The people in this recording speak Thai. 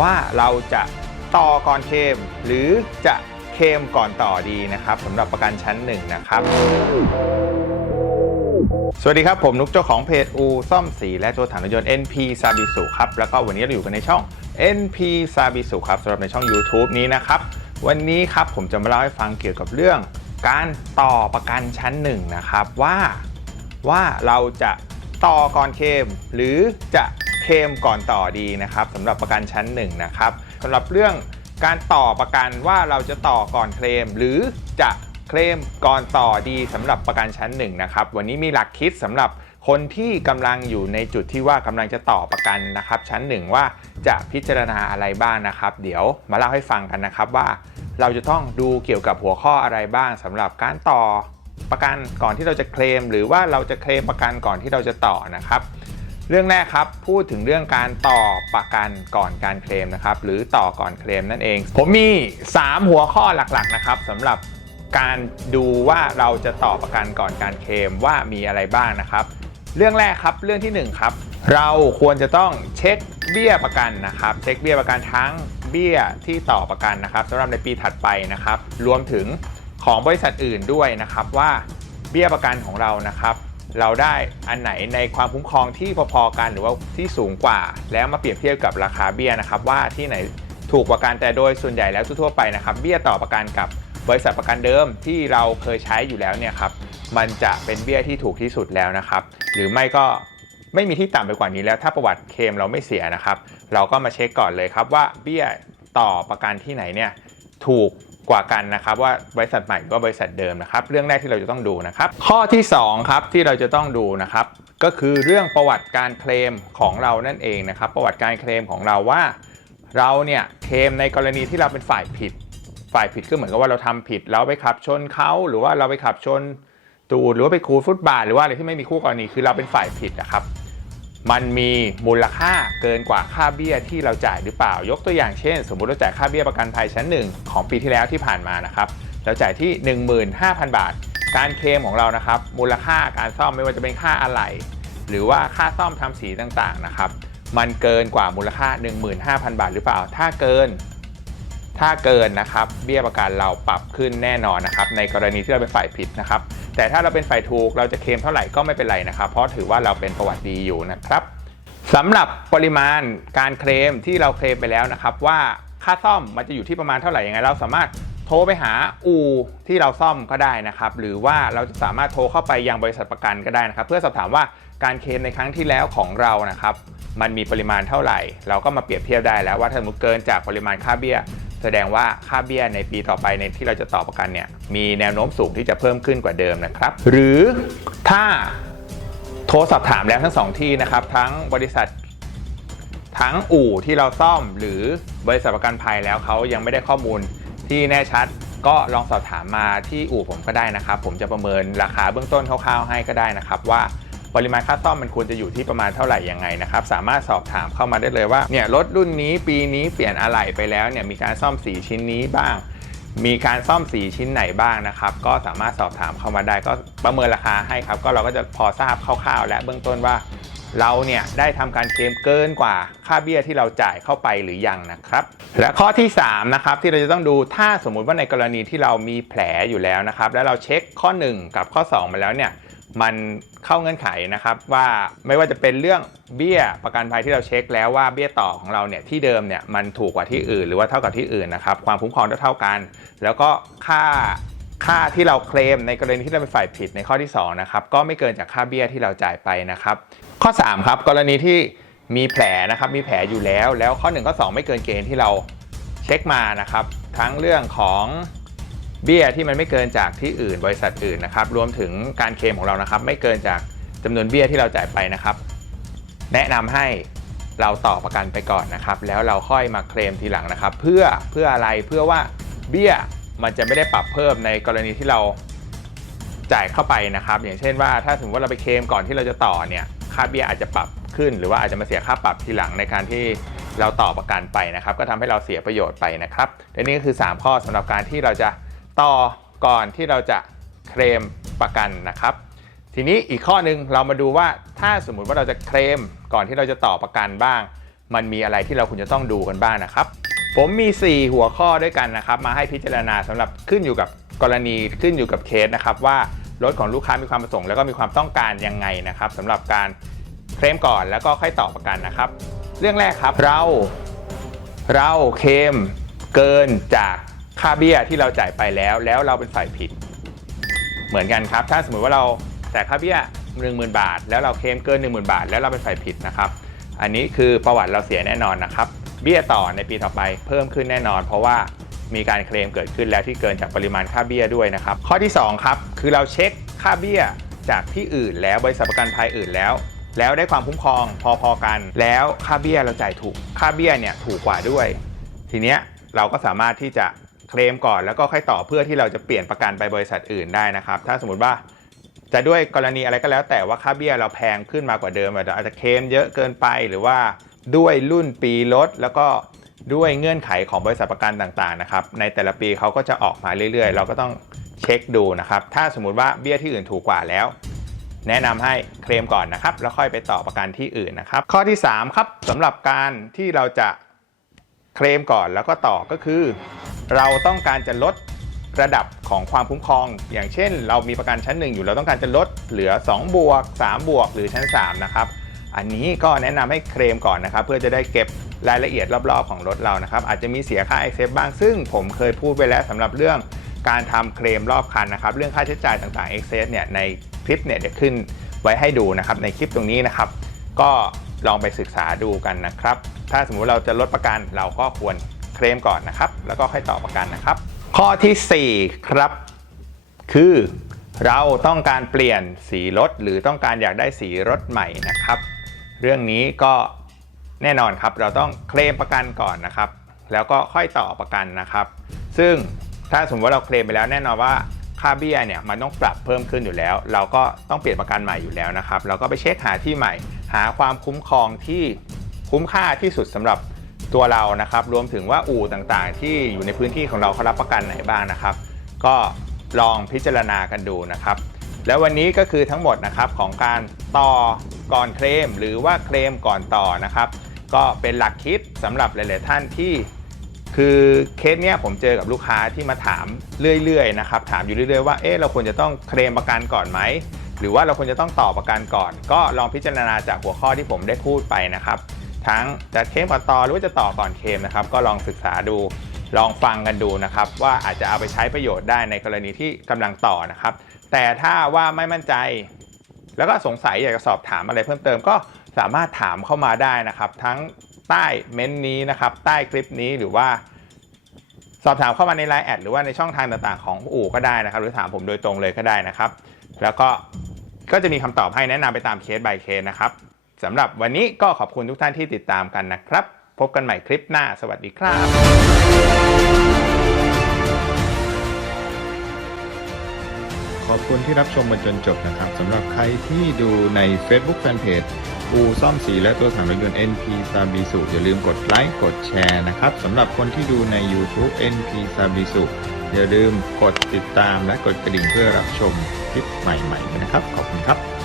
ว่าเราจะต่อก่อนเคมหรือจะเคมก่อนต่อดีนะครับสำหรับประกันชั้นหนึ่งนะครับสวัสดีครับ ผมนุกเจ้าของเพจอูซ่อมสี และตัวถังรถยนต์ NP s a b i s u ครับ แล้วก็วันนี้เราอยู่กันในช่อง NP s a b i s u ครับสำหรับในช่อง YouTube นี้นะครับ วันนี้ครับผมจะมาเล่าให้ฟังเกี่ยวกับเรื่อง การต่อประกันชั้นหนึ่งนะครับว่าว่าเราจะต่อก่อนเคมหรือจะ เคลมก่อนต่อดีนะครับสำหรับประกันชั้นหนึ่งนะครับสำหรับเรื่องการต่อประกันว่าเราจะต่อก่อนเคลม หรือจะเคลมก่อนต่อดีสำหรับประกันชั้นหนึ่งนะครับวันนี้มีหลักคิดสำหรับคนที่กำลังอยู่ในจุดที่ว่ากำลังจะต่อประกันนะครับ ชั้นหนึ่งว่าจะพิจารณาอะไรบ้างนะครับ เดี๋ยวมาเล่าให้ฟังกันนะครับว่าเราจะต้องดูเกี่ยวกับหัวข้ออะไรบ้างสำหรับการต่อประกันก่อนที่เราจะเคลม หรือว่าเราจะเคลมประกันก่อนที่เราจะต่อนะครับ เรื่องแรกครับ พูดถึงเรื่องการต่อประกันก่อนการเคลมนะครับ หรือต่อก่อนเคลมนั่นเอง ผมมี 3 หัวข้อหลักๆนะครับสำหรับการดูว่าเราจะต่อประกันก่อนการเคลมว่ามีอะไรบ้างนะครับ เรื่องแรกครับเรื่องที่1ครับเราควรจะต้องเช็คเบี้ยประกันนะครับ เช็คเบี้ยประกันทั้งเบี้ยที่ต่อประกันนะครับสำหรับในปีถัดไปนะครับ รวมถึงของบริษัทอื่นด้วยนะครับว่าเบี้ยประกันของเรานะครับ เราได้อันไหนในความคุ้มครองที่พอๆกันหรือว่าที่สูงกว่า แล้วมาเปรียบเทียบกับราคาเบี้ยนะครับ ว่าที่ไหนถูกกว่ากันแต่โดยส่วนใหญ่แล้วทั่วไปนะครับ เบี้ยต่อประกันกับบริษัทประกันเดิมที่เราเคยใช้อยู่แล้วเนี่ยครับมันจะเป็นเบี้ยที่ถูกที่สุดแล้วนะครับ หรือไม่ก็ไม่มีที่ต่ำไปกว่านี้แล้ว ถ้าประวัติเคมเราไม่เสียนะครับ เราก็มาเช็คก่อนเลยครับว่าเบี้ยต่อประกันที่ไหนเนี่ยถูก กว่ากันนะครับว่าบริษัทใหม่หรือว่าบริษัทเดิมนะครับ เรื่องแรกที่เราจะต้องดูนะครับ ข้อที่2ครับที่เราจะต้องดูนะครับ ก็คือเรื่องประวัติการเคลมของเรานั่นเองนะครับ ประวัติการเคลมของเราว่า เราเนี่ยเคลมในกรณีที่เราเป็นฝ่ายผิด ฝ่ายผิดก็เหมือนกับว่าเราทำผิด เราไปขับชนเขาหรือว่าเราไปขับชนตูดหรือว่าไปขูดฟุตบาทหรือว่าอะไรที่ไม่มีคู่กรณีคือเราเป็นฝ่ายผิดนะครับ มันมีมูลค่าเกินกว่าค่าเบี้ยที่เราจ่ายหรือเปล่า ยกตัวอย่างเช่น สมมุติเราจ่ายค่าเบี้ยประกันภัยชั้นหนึ่งของปีที่แล้วที่ผ่านมานะครับเราจ่ายที่ 15,000 บาท การเคลมของเรานะครับ มูลค่าการซ่อมไม่ว่าจะเป็นค่าอะไหล่หรือว่าค่าซ่อมทำสีต่างๆนะครับ มันเกินกว่ามูลค่า 15,000 บาทหรือเปล่า ถ้าเกิน ถ้าเกินนะครับเบี้ยประกันเราปรับขึ้นแน่นอนนะครับในกรณีที่เราเป็นฝ่ายผิดนะครับ แต่ถ้าเราเป็นฝ่ายถูกเราจะเคลมเท่าไหร่ก็ไม่เป็นไรนะครับ เพราะถือว่าเราเป็นประวัติดีอยู่นะครับสำหรับปริมาณการเคลมที่เราเคลมไปแล้วนะครับ ว่าค่าซ่อมมันจะอยู่ที่ประมาณเท่าไหร่ยังไง เราสามารถโทรไปหาอูที่เราซ่อมก็ได้นะครับ หรือว่าเราจะสามารถโทรเข้าไปยังบริษัทประกันก็ได้นะครับ เพื่อสอบถามว่าการเคลมในครั้งที่แล้วของเรานะครับ มันมีปริมาณเท่าไหร่ เราก็มาเปรียบเทียบได้แล้วว่าถ้าสมมติเกินจากปริมาณค่าเบี้ย แสดงว่าค่าเบี้ยในปีต่อไปในที่เราจะต่อประกันเนี่ยมีแนวโน้มสูงที่จะเพิ่มขึ้นกว่าเดิมนะครับ หรือถ้าโทรสอบถามแล้วทั้งสองที่นะครับ ทั้งบริษัททั้งอู่ที่เราซ่อมหรือบริษัทประกันภัยแล้วเขายังไม่ได้ข้อมูลที่แน่ชัด ก็ลองสอบถามมาที่อู่ผมก็ได้นะครับ ผมจะประเมินราคาเบื้องต้นคร่าวๆให้ก็ได้นะครับว่า ปริมาณค่าซ่อมมันควรจะอยู่ที่ประมาณเท่าไหร่ยังไงนะครับสามารถสอบถามเข้ามาได้เลยว่าเนี่ยรถรุ่นนี้ปีนี้เปลี่ยนอะไหล่ไปแล้วเนี่ยมีการซ่อมสีชิ้นนี้บ้าง มีการซ่อมสีชิ้นไหนบ้างนะครับก็สามารถสอบถามเข้ามาได้ก็ประเมินราคาให้ครับก็เราก็จะพอทราบคร่าวๆ และเบื้องต้นว่าเราเนี่ยได้ทำการเคลมเกินกว่าค่าเบี้ยที่เราจ่ายเข้าไปหรือยังนะครับ และข้อที่3นะครับที่เราจะต้องดูถ้าสมมุติว่าในกรณีที่เรามีแผลอยู่แล้วนะครับ แล้วเราเช็คข้อ 1 กับข้อ 2 มาแล้วเนี่ย มันเข้าเงื่อนไขนะครับว่าไม่ว่าจะเป็นเรื่องเบี้ยประกันภัยที่เราเช็คแล้วว่าเบี้ยต่อของเราเนี่ยที่เดิมเนี่ยมันถูกกว่าที่อื่น หรือว่าเท่ากับที่อื่นนะครับความคุ้มครองเท่ากัน แล้วก็ค่าค่าที่เราเคลมในกรณีที่เราเป็นฝ่ายผิดในข้อที่2นะครับก็ไม่เกินจากค่าเบี้ยที่เราจ่ายไปนะครับ ข้อ 3 ครับ กรณีที่มีแผลนะครับมีแผลอยู่แล้ว แล้วข้อ 1 ข้อ 2 ไม่เกินเกณฑ์ที่เราเช็คมานะครับ ทั้งเรื่องของ เบี้ยที่มันไม่เกินจากที่อื่นบริษัทอื่นนะครับรวมถึงการเคลมของเรานะครับ ไม่เกินจากจำนวนเบี้ยที่เราจ่ายไปนะครับ แนะนำให้เราต่อประกันไปก่อนนะครับ แล้วเราค่อยมาเคลมทีหลังนะครับ เพื่อเพื่ออะไรเพื่อว่าเบี้ยมันจะไม่ได้ปรับเพิ่มในกรณีที่เราจ่ายเข้าไปนะครับ อย่างเช่นว่าถ้าสมมติว่าเราไปเคลมก่อนที่เราจะต่อเนี่ยค่าเบี้ยอาจจะปรับขึ้น หรือว่าอาจจะมาเสียค่าปรับทีหลังในการที่เราต่อประกันไปนะครับ ก็ทำให้เราเสียประโยชน์ไปนะครับและนี่ก็คือ 3 ข้อสำหรับการที่เราจะ ต่อก่อนที่เราจะเคลมประกันนะครับ ทีนี้อีกข้อหนึ่งเรามาดูว่าถ้าสมมุติว่าเราจะเคลมก่อนที่เราจะต่อประกันบ้าง มันมีอะไรที่เราควรจะต้องดูกันบ้างนะครับ ผมมี 4 หัวข้อด้วยกันนะครับ มาให้พิจารณาสำหรับขึ้นอยู่กับกรณีขึ้นอยู่กับเคสนะครับว่ารถของลูกค้ามีความประสงค์แล้วก็มีความต้องการยังไงนะครับสำหรับการเคลมก่อนแล้วก็ค่อยต่อประกันนะครับ เรื่องแรกครับเราเราเคลมเกินจาก ค่าเบี้ยที่เราจ่ายไปแล้ว แล้วเราเป็นฝ่ายผิด เหมือนกันครับ ถ้าสมมติว่าเราแต่ายค่าเบี้ย10,000 บาท แล้วเราเคลมเกิน 10,000 บาท แล้วเราเป็นฝ่ายผิดนะครับ อันนี้คือประวัติเราเสียแน่นอนนะครับ เบี้ยต่อในปีต่อไปเพิ่มขึ้นแน่นอน เพราะว่ามีการเคลมเกิดขึ้นแล้วที่เกินจากปริมาณค่าเบี้ยด้วยนะครับ ข้อที่ 2 ครับ คือเราเช็คค่าเบี้ยจากที่อื่น แล้วบริษัทประกันภัยอื่นแล้ว แล้วได้ความคุ้มครองพอๆกัน แล้วค่าเบี้ยเราจ่ายถูก ค่าเบี้ยเนี่ยถูกกว่าด้วย ทีเนี้ยเราก็สามารถที่จะ เคลมก่อนแล้วก็ค่อยต่อเพื่อที่เราจะเปลี่ยนประกันไปบริษัทอื่นได้นะครับ ถ้าสมมติว่าจะด้วยกรณีอะไรก็แล้วแต่ว่าค่าเบี้ยเราแพงขึ้นมากว่าเดิมอาจจะเคลมเยอะเกินไปหรือว่าด้วยรุ่นปีรถแล้วก็ด้วยเงื่อนไขของบริษัทประกันต่างๆนะครับในแต่ละปีเขาก็จะออกมาเรื่อย ๆ เราก็ต้องเช็คดูนะครับ ถ้าสมมุติว่าเบี้ยที่อื่นถูกกว่าแล้ว แนะนำให้เคลมก่อนนะครับ แล้วค่อยไปต่อประกันที่อื่นนะครับ ข้อที่ 3 ครับสำหรับการที่เราจะเคลมก่อนแล้วก็ต่อก็คือ เราต้องการจะลดระดับของความคุ้มครอง อย่างเช่น เรามีประกันชั้น 1 อยู่เราต้องการจะลดเหลือ 2 บวก 3 บวก หรือชั้น 3 นะครับ อันนี้ก็แนะนำให้เคลมก่อนนะครับ เพื่อจะได้เก็บรายละเอียดรอบๆของรถเรานะครับ อาจจะมีเสียค่า a c c e s s บ้างซึ่งผมเคยพูดไปแล้วสำหรับเรื่องการทำเคลมรอบคันนะครับ เรื่องค่าใช้จ่ายต่างๆ a c c e s s เนี่ยในคลิปเนี่ยเดี๋ยวขึ้นไว้ให้ดูนะครับ ในคลิปตรงนี้นะครับ ก็ลองไปศึกษาดูกันนะครับ ถ้าสมมุติเราจะลดประกันเราก็ควร เคลมก่อนนะครับ แล้วก็ค่อยต่อประกันนะครับ ข้อทีสี่ 4 ครับ คือเราต้องการเปลี่ยนสีรถหรือต้องการอยากได้สีรถใหม่นะครับ เรื่องนี้ก็แน่นอนครับ เราต้องเคลมประกันก่อนนะครับ แล้วก็ค่อยต่อประกันนะครับ ซึ่งถ้าสมมติว่าเราเคลมไปแล้วแน่นอนว่าค่าเบี้ยเนี่ยมันต้องปรับเพิ่มขึ้นอยู่แล้ว เราก็ต้องเปลี่ยนประกันใหม่อยู่แล้วนะครับ เราก็ไปเช็คหาที่ใหม่ หาความคุ้มครองที่คุ้มค่าที่สุดสำหรับ ตัวเรานะครับ รวมถึงว่าอู่ต่างๆ ที่อยู่ในพื้นที่ของเราเขารับประกันไหนบ้างนะครับ ก็ลองพิจารณากันดูนะครับ แล้ววันนี้ก็คือทั้งหมดนะครับของการต่อก่อนเคลม หรือว่าเคลมก่อนต่อนะครับ ก็เป็นหลักคิดสำหรับหลายๆท่านที่ คือเคสเนี้ยผมเจอกับลูกค้าที่มาถามเรื่อยๆนะครับถามอยู่เรื่อยๆว่าเอ๊ะเราควรจะต้องเคลมประกันก่อนไหมหรือว่าเราควรจะต้องต่อประกันก่อน ก็ลองพิจารณาจากหัวข้อที่ผมได้พูดไปนะครับ ทั้งจะเคลมก่อนต่อหรือว่าจะต่อก่อนเคลมนะครับ ก็ลองศึกษาดูลองฟังกันดูนะครับ ว่าอาจจะเอาไปใช้ประโยชน์ได้ในกรณีที่กำลังต่อนะครับ แต่ถ้าว่าไม่มั่นใจ แล้วก็สงสัยอยากจะสอบถามอะไรเพิ่มเติมก็สามารถถามเข้ามาได้นะครับ ทั้งใต้เม้นต์นี้นะครับ ใต้คลิปนี้หรือว่า สอบถามเข้ามาในไลน์แอดหรือว่าในช่องทางต่างๆของอู่ก็ได้นะครับ หรือถามผมโดยตรงเลยก็ได้นะครับ แล้วก็ก็จะมีคำตอบให้แนะนำไปตามเคส by เคสนะครับ สำหรับวันนี้ก็ขอบคุณทุกท่านที่ติดตามกันนะครับ พบกันใหม่คลิปหน้า สวัสดีครับขอบคุณที่รับชมมาจนจบนะครับสำหรับใครที่ดูใน Facebook Fanpage อูซ่อมสีและตัวถังรถยนต์ NP ซาบิสุอย่าลืมกดไลค์กดแชร์นะครับสำหรับคนที่ดูใน YouTube NP ซาบิสุอย่าลืมกดติดตามและกดกระดิ่งเพื่อรับชมคลิปใหม่ๆนะครับ ขอบคุณครับ